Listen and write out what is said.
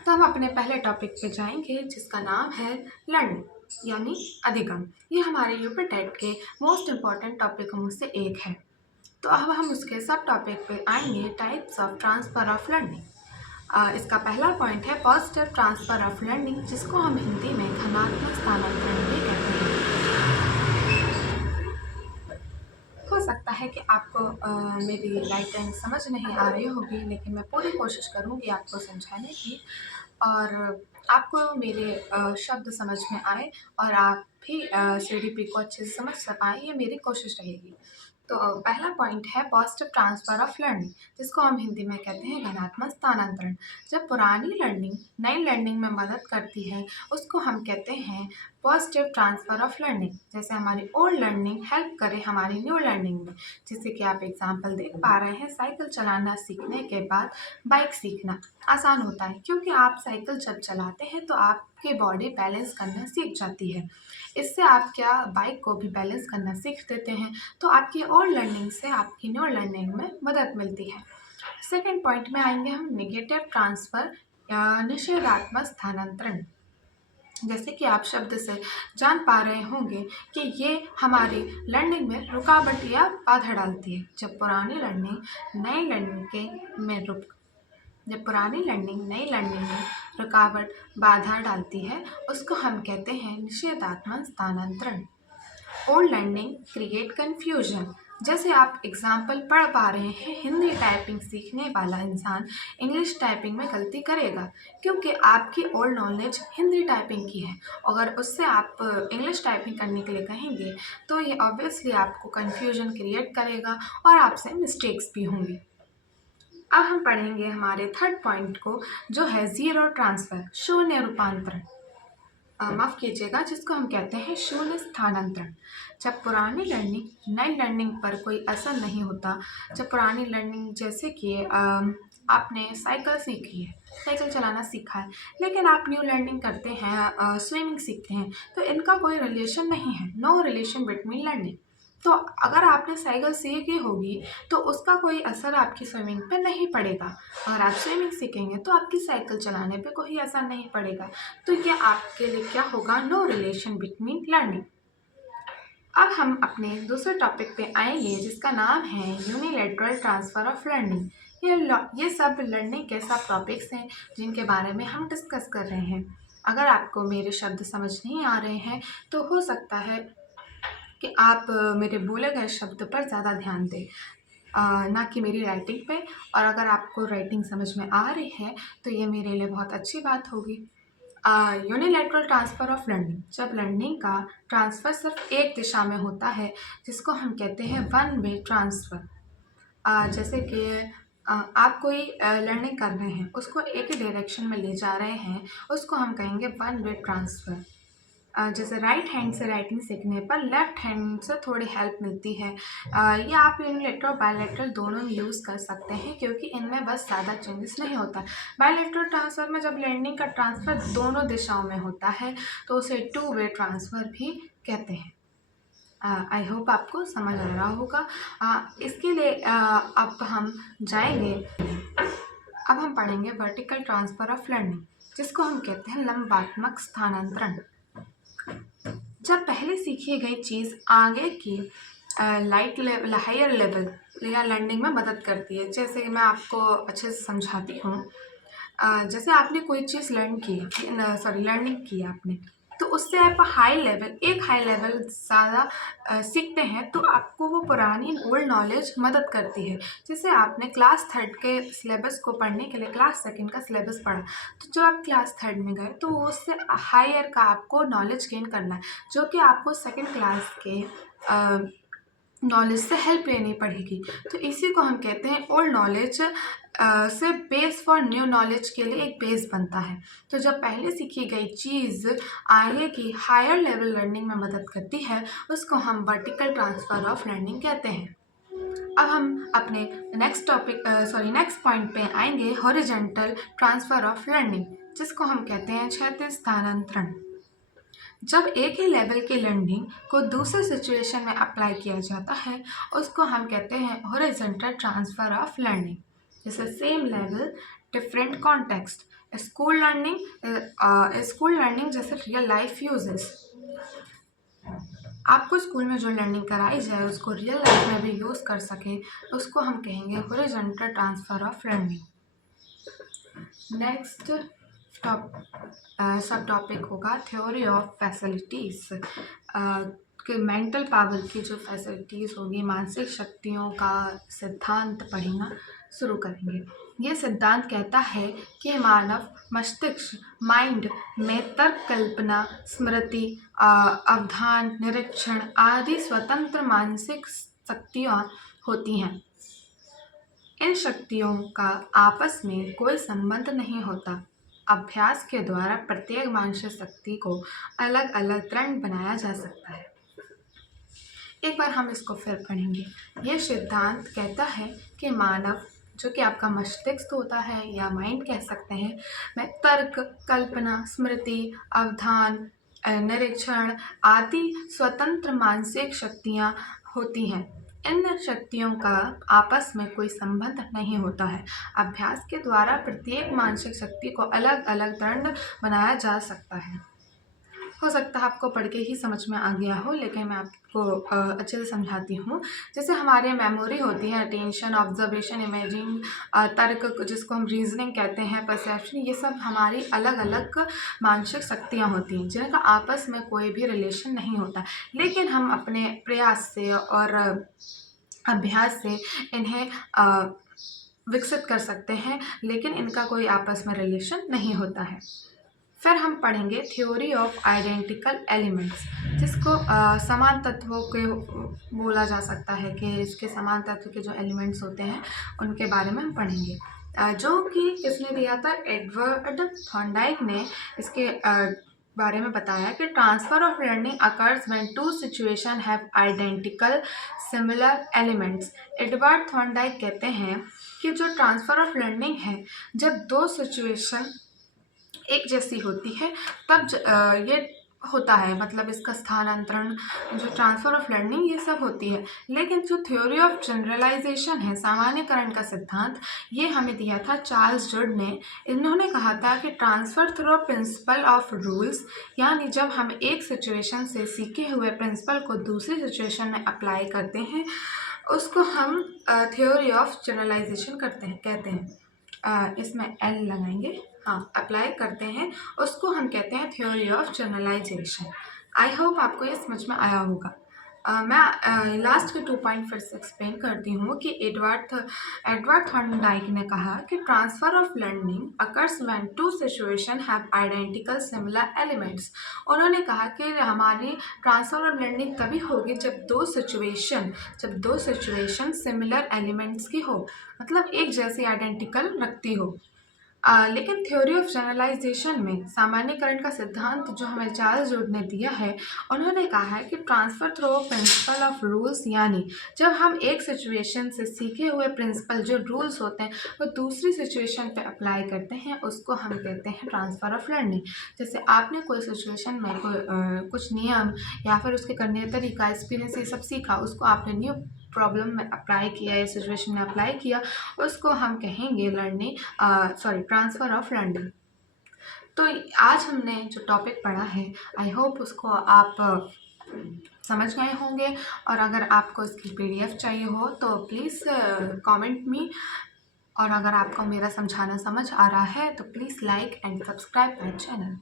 तो हम अपने पहले टॉपिक पे जाएंगे जिसका नाम है लर्निंग यानी अधिगम। ये हमारे यूपी टेट के मोस्ट इम्पॉर्टेंट टॉपिकों में से एक है। तो अब हम उसके सब टॉपिक पे आएंगे, types of transfer of learning. इसका पहला पॉइंट है पॉजिटिव ट्रांसफ़र ऑफ लर्निंग, जिसको हम हिंदी में धनात्मक स्थानांतरण भी कहते हैं। हो सकता है कि आपको मेरी राइटिंग समझ नहीं आ रही होगी, लेकिन मैं पूरी कोशिश करूँगी आपको समझाने की और आपको मेरे शब्द समझ में आए और आप भी सीडीपी को अच्छे से समझ पाएँ, ये मेरी कोशिश रहेगी। तो पहला पॉइंट है पॉजिटिव ट्रांसफ़र ऑफ लर्निंग, जिसको हम हिंदी में कहते हैं धनात्मक स्थानांतरण। जब पुरानी लर्निंग नई लर्निंग में मदद करती है, उसको हम कहते हैं पॉजिटिव ट्रांसफ़र ऑफ लर्निंग। जैसे हमारी ओल्ड लर्निंग हेल्प करे हमारी न्यू लर्निंग में। जैसे कि आप एग्जांपल देख पा रहे हैं, साइकिल चलाना सीखने के बाद बाइक सीखना आसान होता है, क्योंकि आप साइकिल जब चलाते हैं तो आपकी बॉडी बैलेंस करना सीख जाती है। इससे आप क्या बाइक को भी बैलेंस करना सीख देते हैं, तो आपकी ओल्ड लर्निंग से आपकी न्यू लर्निंग में मदद मिलती है। सेकेंड पॉइंट में आएंगे हम नेगेटिव ट्रांसफ़र या निषेधात्मक स्थानांतरण। जैसे कि आप शब्द से जान पा रहे होंगे कि ये हमारी लर्निंग में रुकावट या बाधा डालती है। जब पुरानी लर्निंग नई लर्निंग के में रुक जब पुरानी लर्निंग नई लर्निंग में रुकावट बाधा डालती है, उसको हम कहते हैं निषेधात्मक स्थानांतरण। Old learning create confusion. जैसे आप एग्जाम्पल पढ़ पा रहे हैं, हिंदी टाइपिंग सीखने वाला इंसान इंग्लिश टाइपिंग में गलती करेगा, क्योंकि आपकी ओल्ड नॉलेज हिंदी टाइपिंग की है। अगर उससे आप इंग्लिश टाइपिंग करने के लिए कहेंगे तो ये ऑब्वियसली आपको कन्फ्यूजन क्रिएट करेगा और आपसे मिस्टेक्स भी होंगी। अब हम पढ़ेंगे हमारे थर्ड पॉइंट को, जो है ज़ीरो ट्रांसफ़र, शून्य रूपांतरण। माफ़ कीजिएगा, जिसको हम कहते हैं शून्य स्थानांतरण। जब पुरानी लर्निंग नई लर्निंग पर कोई असर नहीं होता, जब पुरानी लर्निंग जैसे कि आपने साइकिल सीखी है, साइकिल चलाना सीखा है, लेकिन आप न्यू लर्निंग करते हैं, स्विमिंग सीखते हैं, तो इनका कोई रिलेशन नहीं है, नो रिलेशन बिटवीन लर्निंग। तो अगर आपने साइकिल सीखी होगी तो उसका कोई असर आपकी स्विमिंग पे नहीं पड़ेगा। अगर आप स्विमिंग सीखेंगे तो आपकी साइकिल चलाने पे कोई असर नहीं पड़ेगा। तो ये आपके लिए क्या होगा, नो रिलेशन बिटवीन लर्निंग। अब हम अपने दूसरे टॉपिक पे आएंगे, जिसका नाम है यूनिलैटरल ट्रांसफ़र ऑफ लर्निंग। ये सब लर्निंग के सब टॉपिक्स हैं जिनके बारे में हम डिस्कस कर रहे हैं। अगर आपको मेरे शब्द समझ नहीं आ रहे हैं तो हो सकता है कि आप मेरे बोले गए शब्द पर ज़्यादा ध्यान दें, ना कि मेरी राइटिंग पे। और अगर आपको राइटिंग समझ में आ रही है तो ये मेरे लिए बहुत अच्छी बात होगी। यूनिलैटरल ट्रांसफ़र ऑफ लर्निंग, जब लर्निंग का ट्रांसफ़र सिर्फ एक दिशा में होता है, जिसको हम कहते हैं वन वे ट्रांसफ़र। जैसे कि आप कोई लर्निंग कर रहे हैं, उसको एक ही डायरेक्शन में ले जा रहे हैं, उसको हम कहेंगे वन वे ट्रांसफ़र। जैसे राइट हैंड से राइटिंग सीखने पर लेफ़्ट हैंड से थोड़ी हेल्प मिलती है। ये आप यूनिलैटरल और बायलैटरल दोनों में यूज़ कर सकते हैं, क्योंकि इनमें बस ज़्यादा चेंजेस नहीं होता। बायलैटरल ट्रांसफ़र में जब लर्निंग का ट्रांसफ़र दोनों दिशाओं में होता है तो उसे टू वे ट्रांसफ़र भी कहते हैं। आई होप आपको समझ आ रहा होगा। इसके लिए अब हम जाएंगे, अब हम पढ़ेंगे वर्टिकल ट्रांसफ़र ऑफ लर्निंग, जिसको हम कहते हैं लंबात्मक स्थानांतरण। जब पहले सीखी गई चीज़ आगे की हायर लेवल या लर्निंग में मदद करती है। जैसे मैं आपको अच्छे से समझाती हूँ। जैसे आपने कोई चीज़ लर्निंग की आपने, तो उससे आप एक हाई लेवल ज़्यादा सीखते हैं, तो आपको वो पुरानी ओल्ड नॉलेज मदद करती है। जैसे आपने क्लास थर्ड के सिलेबस को पढ़ने के लिए क्लास सेकंड का सिलेबस पढ़ा, तो जब आप क्लास थर्ड में गए तो उससे हायर का आपको नॉलेज गेन करना है, जो कि आपको सेकंड क्लास के नॉलेज से हेल्प लेनी पड़ेगी। तो इसी को हम कहते हैं ओल्ड नॉलेज से बेस फॉर न्यू नॉलेज के लिए एक बेस बनता है। तो जब पहले सीखी गई चीज़ आगे की हायर लेवल लर्निंग में मदद करती है, उसको हम वर्टिकल ट्रांसफ़र ऑफ लर्निंग कहते हैं। अब हम अपने नेक्स्ट पॉइंट पे आएंगे, हॉरिजॉन्टल ट्रांसफ़र ऑफ लर्निंग, जिसको हम कहते हैं क्षैतिज स्थानांतरण। जब एक ही लेवल की लर्निंग को दूसरे सिचुएशन में अप्लाई किया जाता है, उसको हम कहते हैं हॉरिजॉन्टल ट्रांसफ़र ऑफ लर्निंग। जैसे same level different context, school learning जैसे रियल लाइफ यूजेस। आपको स्कूल में जो लर्निंग कराई जाए उसको रियल लाइफ में भी यूज़ कर सके, उसको हम कहेंगे horizontal transfer of learning. Next सब टॉपिक होगा थ्योरी ऑफ फैसिलिटीज़। कि मेंटल पावर की जो फैसिलिटीज़ होगी, मानसिक शक्तियों का सिद्धांत पढ़ना शुरू करेंगे। ये सिद्धांत कहता है कि मानव मस्तिष्क माइंड में तर्क, कल्पना, स्मृति, अवधान, निरीक्षण आदि स्वतंत्र मानसिक शक्तियाँ होती हैं। इन शक्तियों का आपस में कोई संबंध नहीं होता। अभ्यास के द्वारा प्रत्येक मानसिक शक्ति को अलग अलग दृढ़ बनाया जा सकता है। एक बार हम इसको फिर पढ़ेंगे। यह सिद्धांत कहता है कि मानव, जो कि आपका मस्तिष्क होता है या माइंड कह सकते हैं, में तर्क, कल्पना, स्मृति, अवधान, निरीक्षण आदि स्वतंत्र मानसिक शक्तियाँ होती हैं। इन शक्तियों का आपस में कोई संबंध नहीं होता है। अभ्यास के द्वारा प्रत्येक मानसिक शक्ति को अलग अलग दृढ़ बनाया जा सकता है। हो सकता है आपको पढ़ के ही समझ में आ गया हो, लेकिन मैं आपको अच्छे से समझाती हूँ। जैसे हमारे मेमोरी होती है, अटेंशन, ऑब्जर्वेशन, इमेजिंग, तर्क जिसको हम रीजनिंग कहते हैं, परसेप्शन, ये सब हमारी अलग अलग मानसिक शक्तियाँ होती हैं जिनका आपस में कोई भी रिलेशन नहीं होता, लेकिन हम अपने प्रयास से और अभ्यास से इन्हें विकसित कर सकते हैं, लेकिन इनका कोई आपस में रिलेशन नहीं होता है। फिर हम पढ़ेंगे थ्योरी ऑफ आइडेंटिकल एलिमेंट्स, जिसको समान तत्वों के बोला जा सकता है कि इसके समान तत्व के जो एलिमेंट्स होते हैं उनके बारे में हम पढ़ेंगे। जो कि किसने दिया था? एडवर्ड थॉर्नडाइक ने इसके बारे में बताया कि transfer of learning occurs when two situation have identical similar elements. Edward Thorndike कहते हैं कि जो ट्रांसफ़र ऑफ लर्निंग है, जब दो सिचुएशन एक जैसी होती है तब ये होता है, मतलब इसका स्थानांतरण, जो ट्रांसफ़र ऑफ लर्निंग, ये सब होती है। लेकिन जो थ्योरी ऑफ जनरलाइजेशन है, सामान्यकरण का सिद्धांत, ये हमें दिया था चार्ल्स जुड ने। इन्होंने कहा था कि transfer through principle of rules, यानी जब हम एक सिचुएशन से सीखे हुए प्रिंसिपल को दूसरी सिचुएशन में अप्लाई करते हैं, उसको हम थ्योरी ऑफ जनरलाइजेशन कहते हैं। इसमें एल लगाएंगे, हाँ, अप्लाई करते हैं, उसको हम कहते हैं theory of generalization. I hope आपको ये समझ में आया होगा। मैं लास्ट के 2 पॉइंट फिर से एक्सप्लेन करती हूँ कि एडवर्ड थॉर्नडाइक ने कहा कि transfer of learning occurs when two situation have identical similar elements. उन्होंने कहा कि हमारी ट्रांसफ़र ऑफ लर्निंग तभी होगी जब दो सिचुएशन सिमिलर एलिमेंट्स की हो, मतलब एक जैसी आइडेंटिकल रखती हो। लेकिन थ्योरी ऑफ जनरलाइजेशन में सामान्यकरण का सिद्धांत जो हमें चार्ल्स जुड ने दिया है, उन्होंने कहा है कि transfer through principle of rules, यानी जब हम एक सिचुएशन से सीखे हुए प्रिंसिपल जो रूल्स होते हैं वो दूसरी सिचुएशन पे अप्लाई करते हैं, उसको हम कहते हैं ट्रांसफ़र ऑफ लर्निंग। जैसे आपने कोई सिचुएशन में कुछ नियम या फिर उसके करने का तरीका, एक्सपीरियंस, ये सब सीखा, उसको आपने न्यू प्रॉब्लम में अप्लाई किया या सिचुएशन में अप्लाई किया, उसको हम कहेंगे ट्रांसफ़र ऑफ लर्निंग। तो आज हमने जो टॉपिक पढ़ा है, आई होप उसको आप समझ गए होंगे, और अगर आपको इसकी PDF चाहिए हो तो प्लीज़ कमेंट मी, और अगर आपको मेरा समझाना समझ आ रहा है तो please like and subscribe my channel.